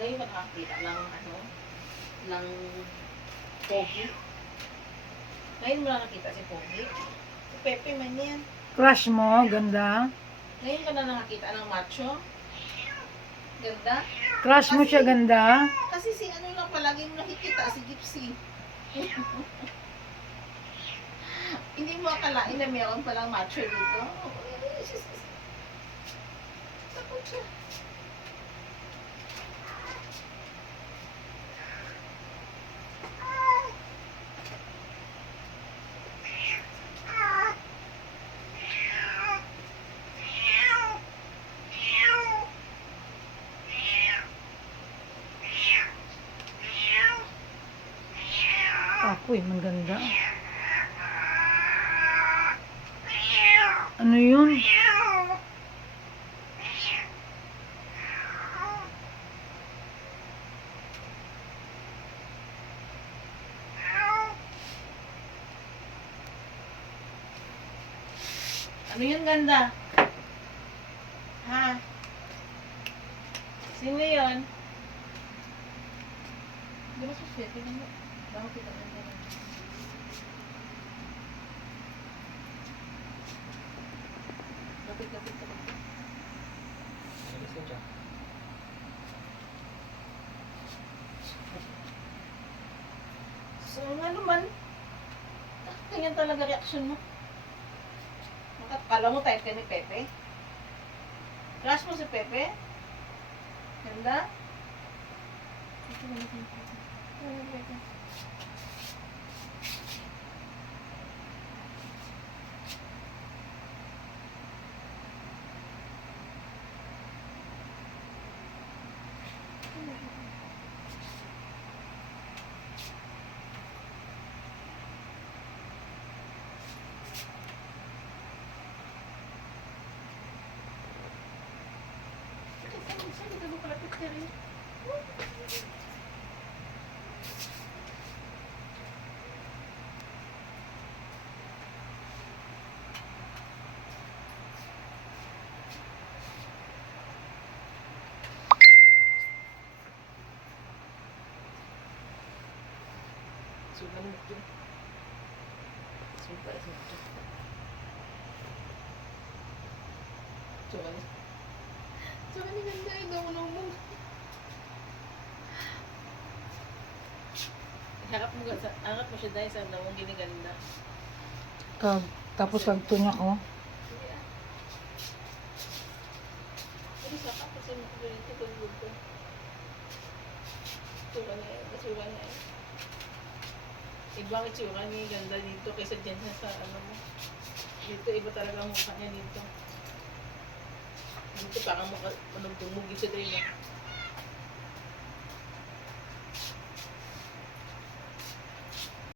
Ngayon ka nakakita ng ano, ng Pogi. Ngayon mo na nakita si Pogi. Si Pepe man yan. Crush mo, ganda. Ngayon ka na nakakita ng macho. Ganda. Crush mo siya, ganda. Kasi si ano lang palagi mo nakikita, si Gypsy. Hindi mo akalain na meron palang macho dito. Takot siya. Apoy, maganda. Ano yun? Ano yun, ganda? Ha? Sino yun? Di ba susi? Tingnan mo. Bakit kita ganda na? Kapit. So, nga naman. Ganyan talaga reaksyon mo. Kala mo type ka ni Pepe? Crush mo si Pepe? Ganda? Sumpah itu. Coba nih ganda ya, ngomong-ngomong. Harap mo siya dahil sa nawang giniganda. Tapos pagtunyak ko. Jadi siapa kasi makapilito kung gusto. Tsura niya. Ibang itsura niya ganda dito kaysa dyan sa ano mo. Dito iba talaga ang mukha niya dito. Dito parang dumugin siya dahil.